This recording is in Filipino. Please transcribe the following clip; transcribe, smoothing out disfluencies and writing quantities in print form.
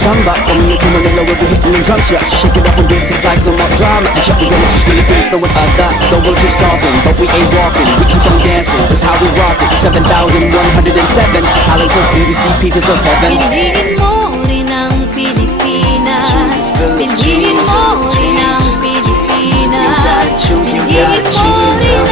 Samba from me to Manila, we'll be hitting the drums, yeah. So shake it up and dance it like no more drama. And check, we're gonna choose Philippines, no one other. No one keep solving, but we ain't walking. We keep on dancing, that's how we rock it. 7,107 islands of BBC, pieces of heaven. Piliin mo rin ang Pilipinas. Piliin mo rin ang Pilipinas. Piliin mo rin